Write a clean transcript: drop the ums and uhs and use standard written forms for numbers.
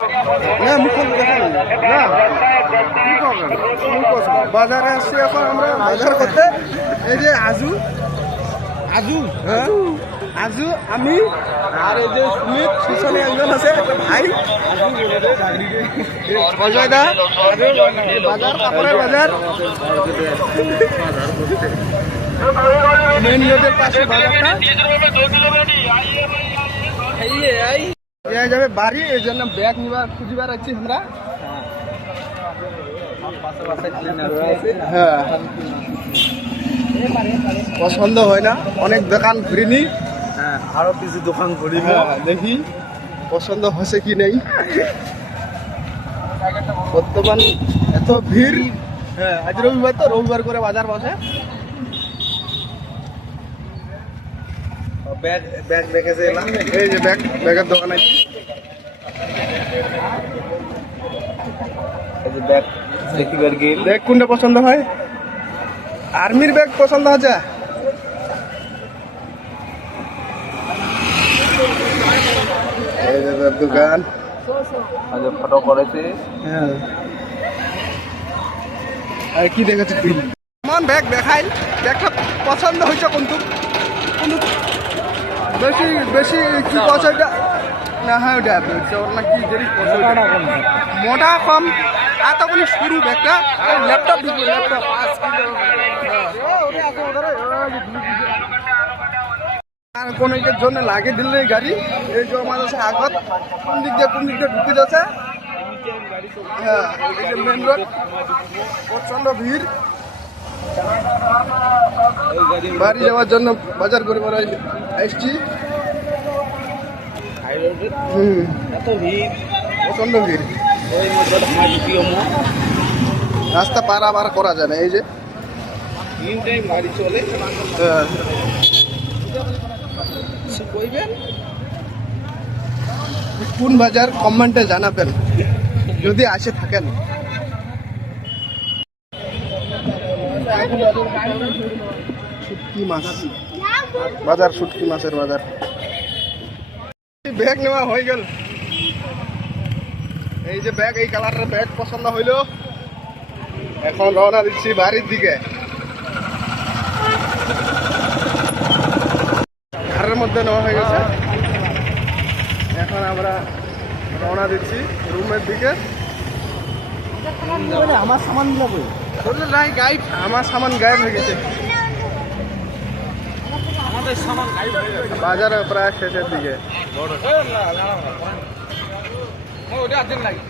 না মুখ না বাজারে আসছি এখন আমরা বাজার করতে। এই যে আজু আজু হ্যাঁ আজু আমি আর এই যে সুমিত পিছনে একজন আছে একটা ভাই অজয় দা বাজার কাপড়ের বাজার মেন রোডের পাশে বাজারটা যাবে বাড়ি এই জন্য ব্যাগ নিবার খুঁজিবার আছি আমরা। হ্যাঁ পছন্দ হয় না অনেক দোকান ঘুরিনি আরো কিছু দোকান ঘুরিব দেখি পছন্দ হচ্ছে কি নেই। বর্তমান এত ভিড়। হ্যাঁ আজ রবিবার তো রবিবার করে বাজার বসে। ব্যাগ ব্যাগ রেখেছে এলাম এই যে ব্যাগের দোকান আছে। এই যে ব্যাগ দেখিবার গেল ব্যাগ কোনটা পছন্দ হয়? আর্মির ব্যাগ পছন্দ হচ্ছে। এই যে দোকান আজ ফটো করেছে। হ্যাঁ আর কি দেখেছি তুই কেমন ব্যাগ দেখাই? ব্যাগটা পছন্দ হয়েছে কিন্তু বেশি বেশি কি পছন্দ না? হ্যাঁ ওটা ওর না কি জিনিস মোটা কম এতগুলি শুরু ব্যাগটা ল্যাপটপ ঢুকবে ল্যাপটপ আর কোন এর জন্য লাগে দিলে গাড়ি এই যে আমাদের আগত কোন দিক দিয়ে ঢুকে যাচ্ছে। হ্যাঁ এই যে মেন রোড প্রচন্ড ভিড়। বাড়ি যাওয়ার জন্য বাজার করে আসছি। এত ভিড় প্রচন্ড ভিড় রাস্তা পারাবার করা যায় না। এই যে গাড়ি চলে কোন বাজার কমেন্টে জানাবেন যদি আসে থাকেন। শুটকি মাছ বাজার শুটকি মাছের বাজার। ব্যাগ নেওয়া হয়ে গেল। এই যে ব্যাগ এই কালারের ব্যাগ পছন্দ হইল। এখন রওনা দিচ্ছি বাড়ির দিকে। ঘরের মধ্যে নেওয়া হয়ে গেছে। এখন আমরা রওনা দিচ্ছি রুমের দিকে। আমার সামান যাবে আমার সামান গায়েব হয়ে গেছে। আমাদের সামান গাইব হয়ে গেছে বাজারে প্রায় শেষের দিকে। ওটা আর্জেন্ট লাগে